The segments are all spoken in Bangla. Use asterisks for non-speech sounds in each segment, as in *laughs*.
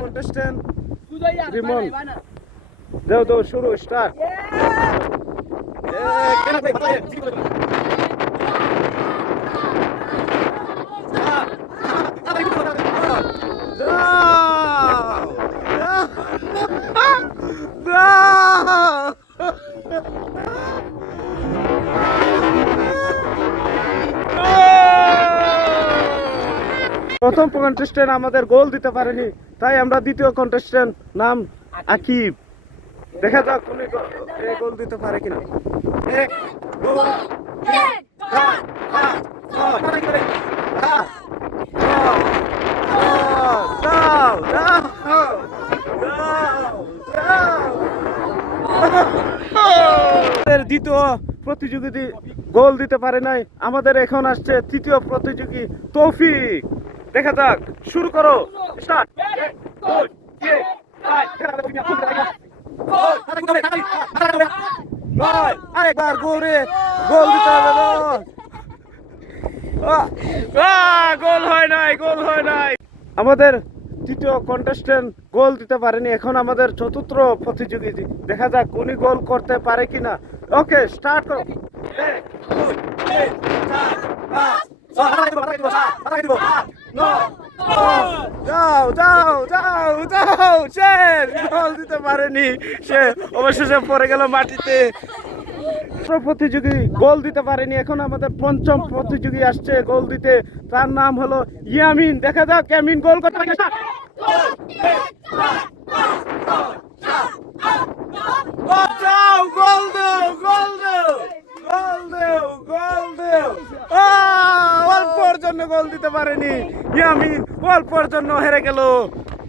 Contestant Rimon. দেও দেও শুরু স্টার্ট প্রথম কন্টেস্টেন্ট আমাদের গোল দিতে পারেনি। তাই আমরা দ্বিতীয় কন্টেস্টেন্ট নাম আকিব দেখা যাক উনি গোল দিতে পারে কিনা এক, দুই, তিন, চার, পাঁচ, ছয়, সাত, আট, নয়, দশ, দাও, দাও, দাও, দাও। আমাদের দ্বিতীয় প্রতিযোগী গোল দিতে পারে নাই আমাদের এখন আসছে তৃতীয় প্রতিযোগী তৌফিক দেখা যাক শুরু করো স্টার্ট আরেকবার গোরে গোল দিতে হবে গোল আহ, আহ, গোল হয় নাই গোল হয় নাই আমাদের তৃতীয় কন্টেস্টেন্ট গোল দিতে পারেনি এখন আমাদের চতুর্থ প্রতিযোগী দেখা যাক উনি গোল করতে পারে কিনা ওকে স্টার্ট করো এক, দুই, তিন, চার, পাঁচ, ছয়, হাতায় দিব, হাতায় দিব, সাত, হাতায় দিব, আট, নয়, দশ। যাও যাও যাও যাও শেষ দিতে পারেনি। সে অবশেষে পড়ে গেল মাটিতে। প্রতিযোগী গোল দিতে পারেনি। এখন আমাদের পঞ্চম প্রতিযোগী আসছে গোল দিতে। তার নাম হলো ইয়ামিন। দেখা যাক ইয়ামিন গোল করতে অল্পর জন্য গোল দিতে পারেনি। ইয়ামিন অল্পর জন্য হেরে গেল।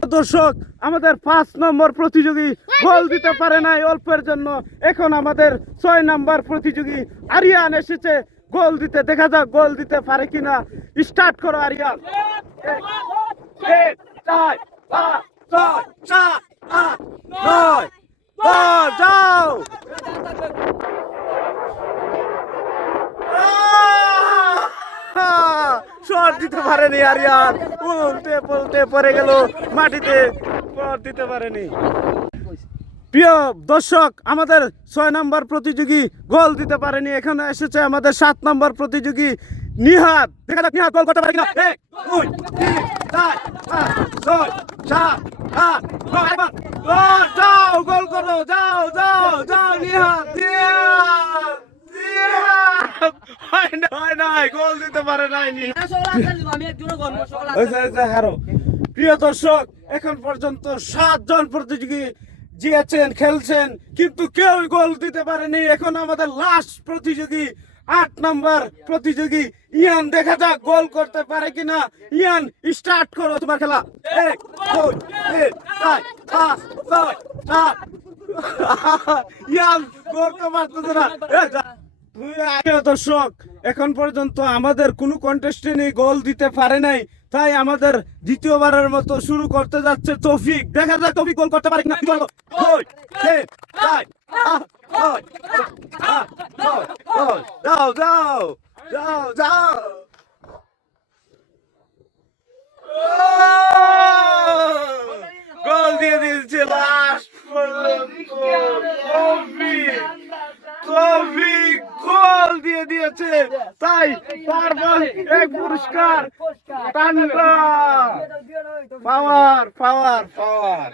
দর্শক আমাদের পাঁচ নম্বর প্রতিযোগী গোল দিতে পারে নাই অল্পের জন্য এখন আমাদের ছয় নম্বর প্রতিযোগী আরিয়ান এসেছে গোল দিতে দেখা যাক গোল দিতে পারে কিনা স্টার্ট করো আরিয়ান শট দিতে পারেনি আরিয়ান উল্টে পল্টে পড়ে গেল, মাটিতে শট দিতে পারেনি। প্রিয় দর্শক, আমাদের ছয় নম্বর প্রতিযোগী গোল দিতে পারেনি। এখানে এসেছে আমাদের সাত নম্বর প্রতিযোগী নিহাত দেখা যাক নিহাত গোল করতে পারে কিনা। যাও যাও নিহাত নিহাত নিহাত হয় না গোল দিতে পারে নাই নিহাত হয়েছে, হয়েছে, হারো। প্রিয় দর্শক এখন পর্যন্ত সাতজন প্রতিযোগী জিয়েছেন খেলছেন কিন্তু কেউ গোল দিতে পারেনি। এখন আমাদের লাস্ট প্রতিযোগী আট নম্বর প্রতিযোগী ইয়ান দেখা যাক গোল করতে পারে কিনা। ইয়ান স্টার্ট করো তোমার খেলা। এক দুই তিন চার পাঁচ ছয় সাত। *laughs* ইয়ান করতে পারতেছে না। এ, যা। প্রিয় দর্শক এখন পর্যন্ত আমাদের কোনো কন্টেস্টেন্টই গোল দিতে পারে নাই। তাই আমাদের দ্বিতীয়বারের মতো শুরু করতে যাচ্ছে তৌফিক। দেখা যাক তৌফিক গোল করতে পারে কিনা যাও যাও যাও যাও গোল দিয়ে দিয়েছে লাস্ট পর্যন্ত তৌফিক তৌফিক গোল দিয়ে দিয়েছে তাই এক পুরস্কার! টান্ডা পাওয়ার পাওয়ার পাওয়ার।